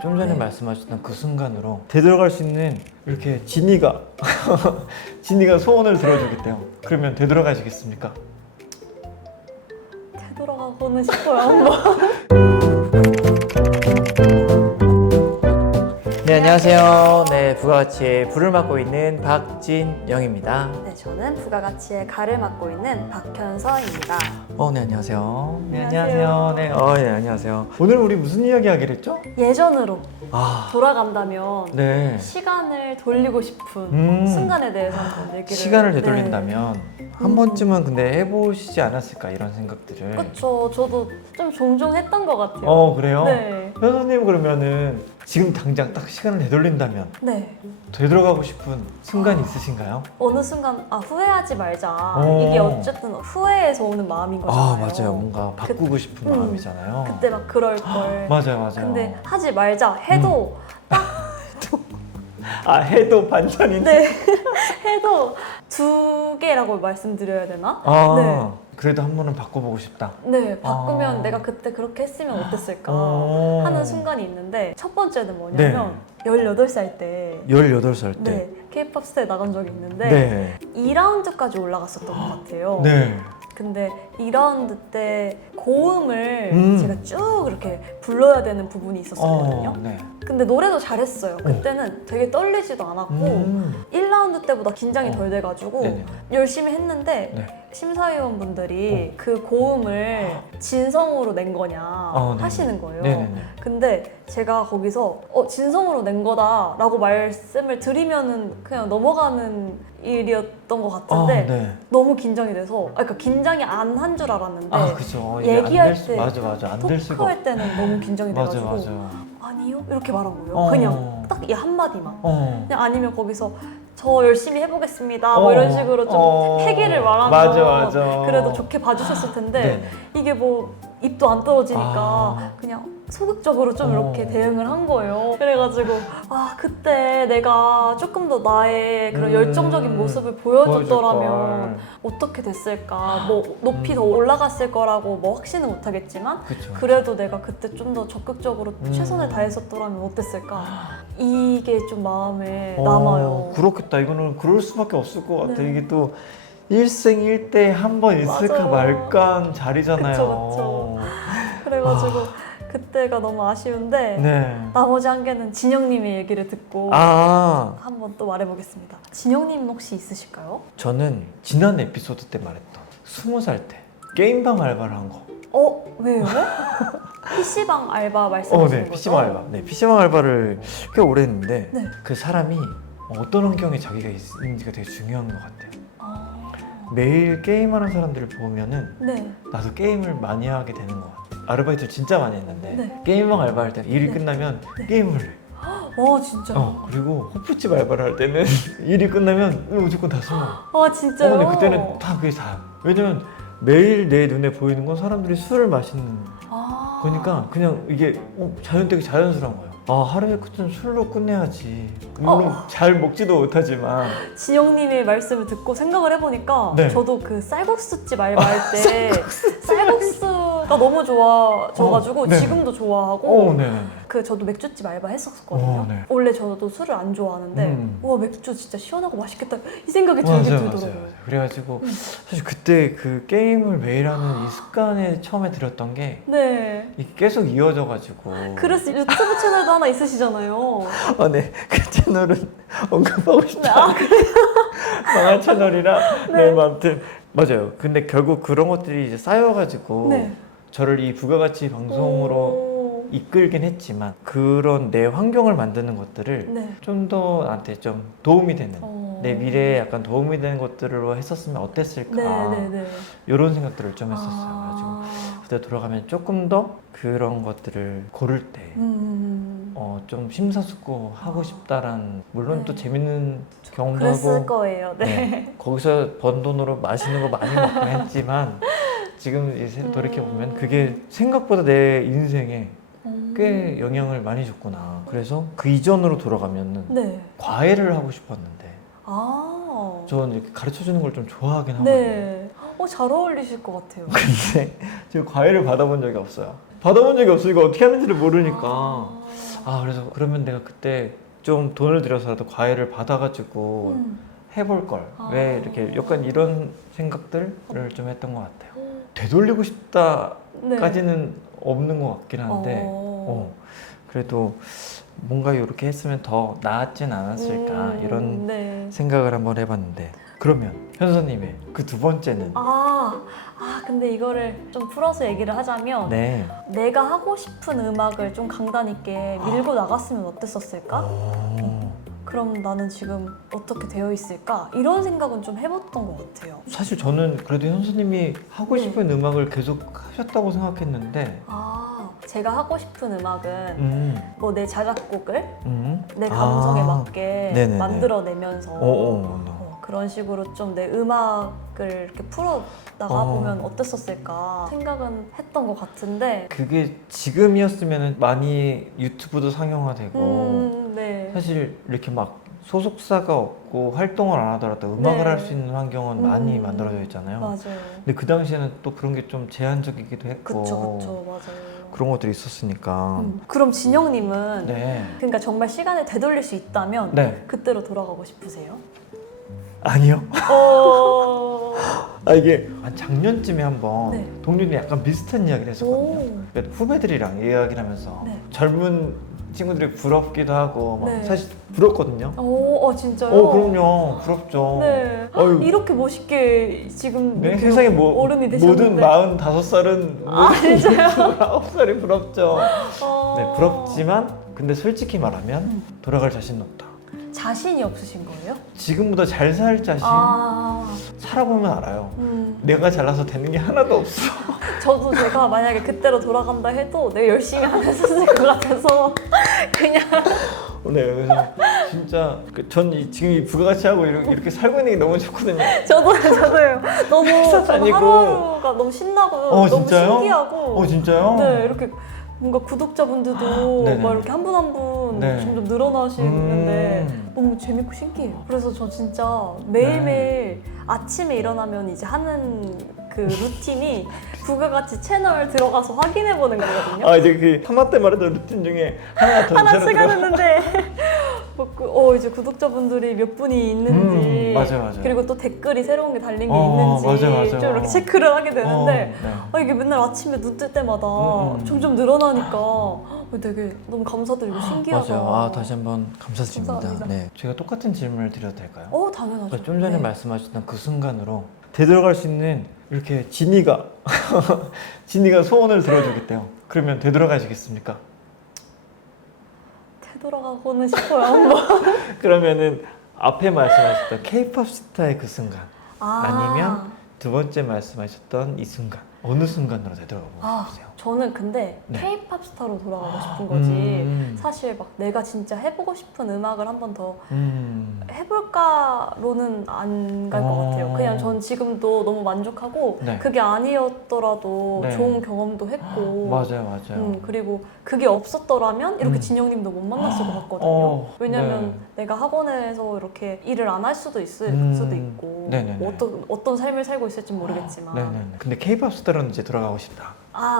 좀 전에 네. 말씀하셨던 그 순간으로 되돌아갈 수 있는 이렇게 지니가 지니가 소원을 들어주겠대요. 그러면 되돌아가시겠습니까? 되돌아가고는 싶어요, 한번. 네, 안녕하세요. 네, 부가가치의 불을 맡고 있는 박진영입니다. 네, 저는 부가가치의 가를 맡고 있는 박현서입니다. 네, 안녕하세요. 네, 안녕하세요. 안녕하세요. 네, 안녕하세요. 오늘 우리 무슨 이야기 하기로 했죠? 예전으로 아, 돌아간다면 네. 시간을 돌리고 싶은 순간에 대해서 한번 얘기를. 시간을 네. 되돌린다면 한 번쯤은 근데 해보시지 않았을까 이런 생각들을. 그쵸. 저도 좀 종종 했던 것 같아요. 그래요? 네. 현서님 그러면은 지금 당장 딱 시간을 되돌린다면 네. 되돌아가고 싶은 순간이 있으신가요? 어느 순간 후회하지 말자. 오. 이게 어쨌든 후회에서 오는 마음인 거잖아요. 맞아요. 뭔가 바꾸고 싶은 마음이잖아요. 그때 막 그럴 걸. 맞아요, 맞아요. 근데 하지 말자 해도 해도 반전인데. 네. 해도 두 개라고 말씀드려야 되나? 네. 그래도 한 번은 바꿔보고 싶다. 네, 바꾸면 아. 내가 그때 그렇게 했으면 어땠을까 오. 하는 순간이 있는데 첫 번째는 뭐냐면 18살 때 18살 때. 네, K-pop 스타에 나간 적이 있는데 네. 2라운드까지 올라갔었던 것 같아요. 네. 근데 2라운드 때 고음을 음. 제가 쭉 이렇게 불러야 되는 부분이 있었거든요. 네. 근데 노래도 잘했어요. 그때는 되게 떨리지도 않았고 1라운드 때보다 긴장이 덜 돼가지고 네네. 열심히 했는데 네. 심사위원분들이 그 고음을 진성으로 낸 거냐 네네. 하시는 거예요. 네네네. 근데 제가 거기서 진성으로 낸 거다라고 말씀을 드리면은 그냥 넘어가는 일이었던 것 같은데 네. 너무 긴장이 돼서 그러니까 긴장이 안 한 줄 알았는데 그죠. 얘기할 때 맞아. 안 될 수가 토크할 때는 너무 긴장이 맞아, 돼가지고 맞아. 아니요? 이렇게 말한 거예요. 그냥 딱 이 한마디만. 그냥 아니면 거기서 저 열심히 해보겠습니다. 뭐 이런 식으로 좀 패기를 말하면 맞아. 그래도 좋게 봐주셨을 텐데 네네. 이게 뭐 입도 안 떨어지니까 아. 그냥 소극적으로 좀 이렇게 대응을 한 거예요. 그래가지고 그때 내가 조금 더 나의 그런 열정적인 모습을 보여줬더라면 어떻게 됐을까. 뭐 높이 더 올라갔을 거라고 뭐 확신은 못하겠지만 그쵸. 그래도 내가 그때 좀 더 적극적으로 최선을 다했었더라면 어땠을까. 이게 좀 마음에 남아요. 그렇겠다. 이거는 그럴 수밖에 없을 것 같아. 네. 이게 또 일생일대에 한 번 있을까 맞아요. 말까 자리잖아요. 그쵸. 그래가지고 그때가 너무 아쉬운데 네. 나머지 한 개는 진영님의 얘기를 듣고 한번 또 말해보겠습니다. 진영님 혹시 있으실까요? 저는 지난 에피소드 때 말했던 20살 때 게임방 알바를 한 거. 왜요? PC방 알바 말씀하시는 네, 거죠? PC방 알바. 네, PC방 알바를 꽤 오래 했는데 네. 그 사람이 어떤 환경에 자기가 있는지가 되게 중요한 것 같아요. 매일 게임하는 사람들을 보면은 네. 나도 게임을 많이 하게 되는 것 같아요. 아르바이트를 진짜 많이 했는데 네. 게임방 알바할 때 일이 네. 끝나면 게임을 해. 진짜요? 그리고 호프집 알바를 할 때는 일이 끝나면 무조건 다 숨어. 진짜요? 근데 그때는 다 그게 다야. 왜냐면 매일 내 눈에 보이는 건 사람들이 술을 마시는 거니까 그냥 이게 되게 자연스러운 거예요. 하루에 끝은 술로 끝내야지. 물론 잘 먹지도 못하지만. 진영님의 말씀을 듣고 생각을 해보니까 네. 저도 그 쌀국수집 알바할 때 쌀국수가 너무 좋아져가지고 네. 지금도 좋아하고 네. 저도 맥주집 알바 했었거든요. 네. 원래 저도 술을 안 좋아하는데 우와 맥주 진짜 시원하고 맛있겠다 이 생각이 맞아요. 들더라고요. 그래가지고 사실 그때 그 게임을 매일 하는 이 습관에 처음에 들었던 게 네. 이게 계속 이어져가지고. 그래서 유튜브 채널도 하나 있으시잖아요. 네. 그 채널은 언급하고 싶지 네, 않아요. 망한 채널이라. 네, 뭐 아무튼 맞아요. 근데 결국 그런 것들이 이제 쌓여가지고 네. 저를 이 부가가치 방송으로 이끌긴 했지만 그런 내 환경을 만드는 것들을 네. 좀 더 나한테 좀 도움이 되는 내 미래에 약간 도움이 되는 것들로 했었으면 어땠을까 네. 이런 생각들을 좀 했었어요. 그래가지고 그때 돌아가면 조금 더 그런 것들을 고를 때 좀 심사숙고하고 싶다란 물론 네. 또 재밌는 경험도 그랬을 하고 거예요. 네. 거기서 번 돈으로 맛있는 거 많이 먹고 했지만 지금 이제 돌이켜보면 그게 생각보다 내 인생에 꽤 영향을 많이 줬구나. 그래서 그 이전으로 돌아가면은 네. 과외를 하고 싶었는데 저는 이렇게 가르쳐주는 걸 좀 좋아하긴 하거든요. 네. 잘 어울리실 것 같아요. 근데 제가 과외를 받아본 적이 없어요. 받아본 적이 없으니까 어떻게 하는지를 모르니까 그래서 그러면 내가 그때 좀 돈을 들여서라도 과외를 받아가지고 해볼 걸. 왜 이렇게 약간 이런 생각들을 좀 했던 것 같아요. 되돌리고 싶다까지는 없는 것 같긴 한데 그래도 뭔가 이렇게 했으면 더 나았진 않았을까 이런 네. 생각을 한번 해봤는데 그러면 현서님의 그 두 번째는 근데 이거를 좀 풀어서 얘기를 하자면 네. 내가 하고 싶은 음악을 좀 강단 있게 밀고 나갔으면 어땠었을까? 그럼 나는 지금 어떻게 되어 있을까? 이런 생각은 좀 해봤던 것 같아요. 사실 저는 그래도 현서님이 하고 싶은 음악을 계속 하셨다고 생각했는데 제가 하고 싶은 음악은 뭐 내 자작곡을 내 아. 감성에 맞게 네네네. 만들어내면서 그런 식으로 좀 내 음악을 이렇게 풀어 나가보면 어땠었을까 생각은 했던 것 같은데 그게 지금이었으면 많이 유튜브도 상용화되고 네. 사실 이렇게 막 소속사가 없고 활동을 안 하더라도 음악을 네. 할 수 있는 환경은 많이 만들어져 있잖아요. 맞아요. 근데 그 당시에는 또 그런 게 좀 제한적이기도 했고 그쵸, 맞아요. 그런 것들이 있었으니까 그럼 진영님은 네. 그러니까 정말 시간을 되돌릴 수 있다면 네. 그때로 돌아가고 싶으세요? 아니요. 어... 이게 한 작년쯤에 한번 네. 동료들이 약간 비슷한 이야기를 했었거든요. 오. 그러니까 후배들이랑 이야기를 하면서 네. 젊은 친구들이 부럽기도 하고 막 네. 사실 부럽거든요. 진짜요? 그럼요. 부럽죠. 네. 어휴, 이렇게 멋있게 지금 네, 이렇게 세상에 어른이 되셨는데 모든 45살은 진짜요? 29살이 부럽죠. 어... 네, 부럽지만 근데 솔직히 말하면 돌아갈 자신은 없다. 자신이 없으신 거예요? 지금보다 잘 살 자신 살아보면 알아요. 내가 잘나서 되는 게 하나도 없어. 저도 제가 만약에 그때로 돌아간다 해도 내가 열심히 안 했었을 것 같아서 그냥 네, 그래서 진짜 전 지금 이 부가가치하고 이렇게 살고 있는 게 너무 좋거든요. 저도요. 너무 회사 다니고. 하루하루가 너무 신나고 너무 진짜요? 신기하고 진짜요? 네, 이렇게 뭔가 구독자분들도 네네네. 막 이렇게 한 분 한 분 네. 점점 늘어나시는데 너무 재밌고 신기해요. 그래서 저 진짜 매일매일 아침에 일어나면 이제 하는 그 루틴이 부가가치 채널 들어가서 확인해보는 거거든요. 이제 그 타마 때 말했던 루틴 중에 하나 더 하나 새로 들어. 추가했는데 이제 구독자분들이 몇 분이 있는지 맞아요. 그리고 또 댓글이 새로운 게 달린 게 있는지 맞아요. 좀 이렇게 체크를 하게 되는데 네. 이게 맨날 아침에 눈 뜰 때마다 점점 늘어나니까 되게 너무 감사드리고 신기하다. 맞아요. 다시 한번 감사드립니다. 감사합니다. 네. 제가 똑같은 질문을 드려도 될까요? 당연하죠. 그러니까 좀 전에 네. 말씀하셨던 그 순간으로 되돌아갈 수 있는 이렇게 진이가 소원을 들어주겠대요. 그러면 되돌아가시겠습니까? 되돌아가고는 싶어요. 한번. 그러면은 앞에 말씀하셨던 K-pop 스타의 그 순간 아니면 두 번째 말씀하셨던 이 순간 어느 순간으로 되돌아가고 싶으세요? 저는 근데 네. K-pop 스타로 돌아가고 싶은 거지 사실 막 내가 진짜 해보고 싶은 음악을 한 번 더 해볼까로는 안 갈 것 같아요. 그냥 전 지금도 너무 만족하고 네. 그게 아니었더라도 네. 좋은 경험도 했고 맞아요. 그리고 그게 없었더라면 이렇게 진영님도 못 만났을 것 같거든요. 왜냐면 내가 학원에서 이렇게 일을 안 할 수도 있을 수도 있고 네네네. 어떤 삶을 살고 있을지 모르겠지만 네네네. 근데 K-pop 스타로는 이제 돌아가고 싶다.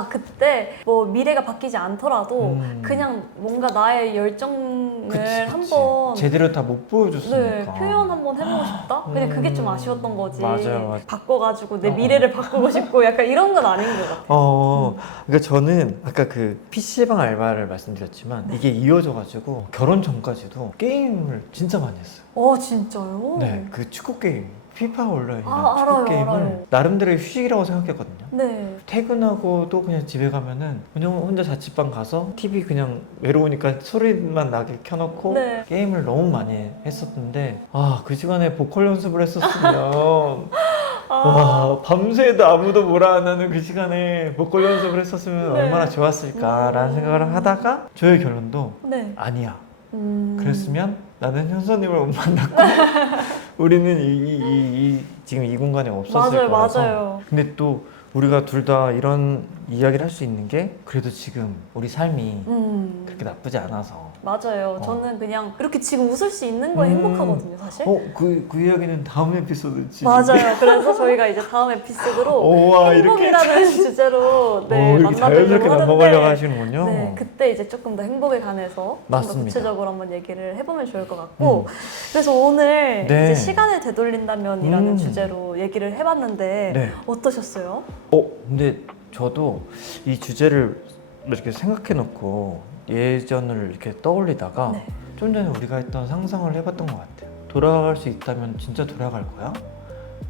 그때 뭐 미래가 바뀌지 않더라도 그냥 뭔가 나의 열정을 그치. 한번 제대로 다 못 보여줬으니까. 표현 한번 해보고 싶다? 그냥 그게 좀 아쉬웠던 거지. 맞아요. 바꿔가지고 내 미래를 바꾸고 싶고 약간 이런 건 아닌 것 같아요. 그러니까 저는 아까 그 PC방 알바를 말씀드렸지만 이게 이어져가지고 결혼 전까지도 게임을 진짜 많이 했어요. 진짜요? 네, 그 축구 게임. 피파 온라인이나 알아요, 축구 게임을 알아요. 나름대로의 휴식이라고 생각했거든요. 네. 퇴근하고도 그냥 집에 가면은 그냥 혼자 자취방 가서 TV 그냥 외로우니까 소리만 나게 켜놓고 네. 게임을 너무 많이 했었는데 그 시간에 보컬 연습을 했었으면 와 밤새도 아무도 뭐라 안 하는 그 시간에 보컬 연습을 했었으면 네. 얼마나 좋았을까라는 생각을 하다가 저의 결론도 네. 아니야. 그랬으면 나는 현서님을 못 만났고 우리는 지금 이 공간에 없었을 맞아요, 거라서. 맞아요. 근데 또 우리가 둘 다 이런 이야기를 할 수 있는 게 그래도 지금 우리 삶이 그렇게 나쁘지 않아서. 맞아요. 저는 그냥 이렇게 지금 웃을 수 있는 거에 행복하거든요, 사실. 그 이야기는 다음 에피소드지. 맞아요. 그래서 저희가 이제 다음 에피소드로 와, 행복이라는 주제로 이렇게 만나보려고 자연스럽게 넘어가려고 하는데 하시는군요. 네, 그때 이제 조금 더 행복에 관해서 좀 더 맞습니다. 구체적으로 한번 얘기를 해보면 좋을 것 같고 그래서 오늘 네. 이제 시간을 되돌린다면이라는 주제로 얘기를 해봤는데 네. 어떠셨어요? 근데 저도 이 주제를 이렇게 생각해놓고 예전을 이렇게 떠올리다가 네. 좀 전에 우리가 했던 상상을 해봤던 것 같아요. 돌아갈 수 있다면 진짜 돌아갈 거야?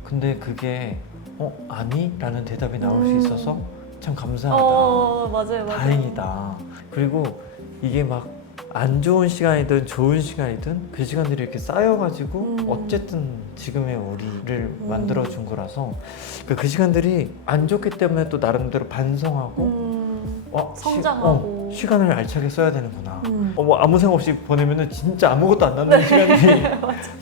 근데 그게 아니? 라는 대답이 나올 수 있어서 참 감사하다. 맞아요. 다행이다. 그리고 이게 막 안 좋은 시간이든 좋은 시간이든 그 시간들이 이렇게 쌓여가지고 어쨌든 지금의 우리를 만들어준 거라서 그 시간들이 안 좋기 때문에 또 나름대로 반성하고 성장하고 시간을 알차게 써야 되는구나. 아무 생각 없이 보내면은 진짜 아무것도 안 남는 시간이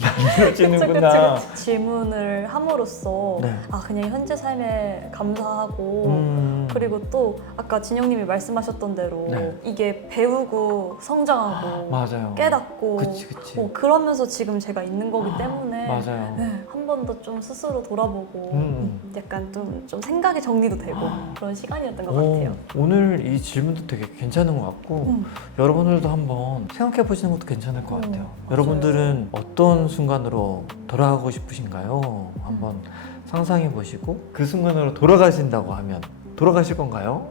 만들어지는구나. 그치. 질문을 함으로써 네. 그냥 현재 삶에 감사하고 그리고 또 아까 진영님이 말씀하셨던 대로 네. 이게 배우고 성장하고 맞아요. 깨닫고 그치. 그러면서 지금 제가 있는 거기 때문에 맞아요. 네, 한 번 더 좀 스스로 돌아보고 약간 좀 생각의 정리도 되고 그런 시간이었던 것 같아요. 오늘 이 질문도 되게 괜찮은 것 같고 여러분들도 한번 생각해 보시는 것도 괜찮을 것 같아요. 맞아요. 여러분들은 어떤 순간으로 돌아가고 싶으신가요? 한번 상상해 보시고 그 순간으로 돌아가신다고 하면 돌아가실 건가요?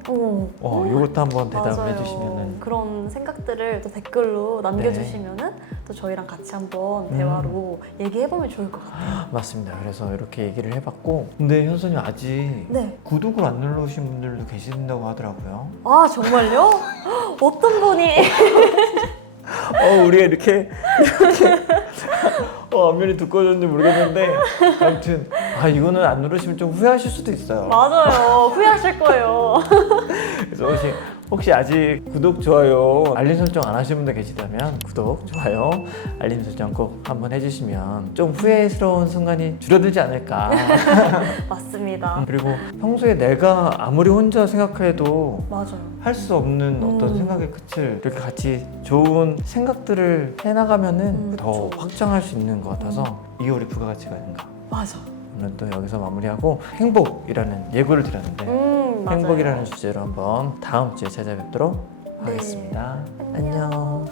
이것도 한번 대답을 맞아요. 해주시면은. 그런 생각들을 또 댓글로 남겨주시면은 또 저희랑 같이 한번 대화로 얘기해보면 좋을 것 같아요. 맞습니다. 그래서 이렇게 얘기를 해봤고 근데 현선이 아직 네. 구독을 안 눌러주신 분들도 계신다고 하더라고요. 아 정말요? 어떤 분이 우리가 이렇게 앞면이 두꺼워졌는지 모르겠는데 아무튼 이거는 안 누르시면 좀 후회하실 수도 있어요. 맞아요. 후회하실 거예요. 그래서 혹시 아직 구독, 좋아요, 알림 설정 안 하신 분들 계시다면 구독, 좋아요, 알림 설정 꼭 한번 해주시면 좀 후회스러운 순간이 줄어들지 않을까. 맞습니다. 그리고 평소에 내가 아무리 혼자 생각해도 맞아요. 할 수 없는 어떤 생각의 끝을 이렇게 같이 좋은 생각들을 해나가면은 더 그쵸. 확장할 수 있는 것 같아서 이게 우리 부가가치가 아닌가. 맞아. 오늘 또 여기서 마무리하고 행복이라는 예고를 드렸는데 맞아요. 행복이라는 주제로 한번 다음 주에 찾아뵙도록 하겠습니다. 안녕. 안녕.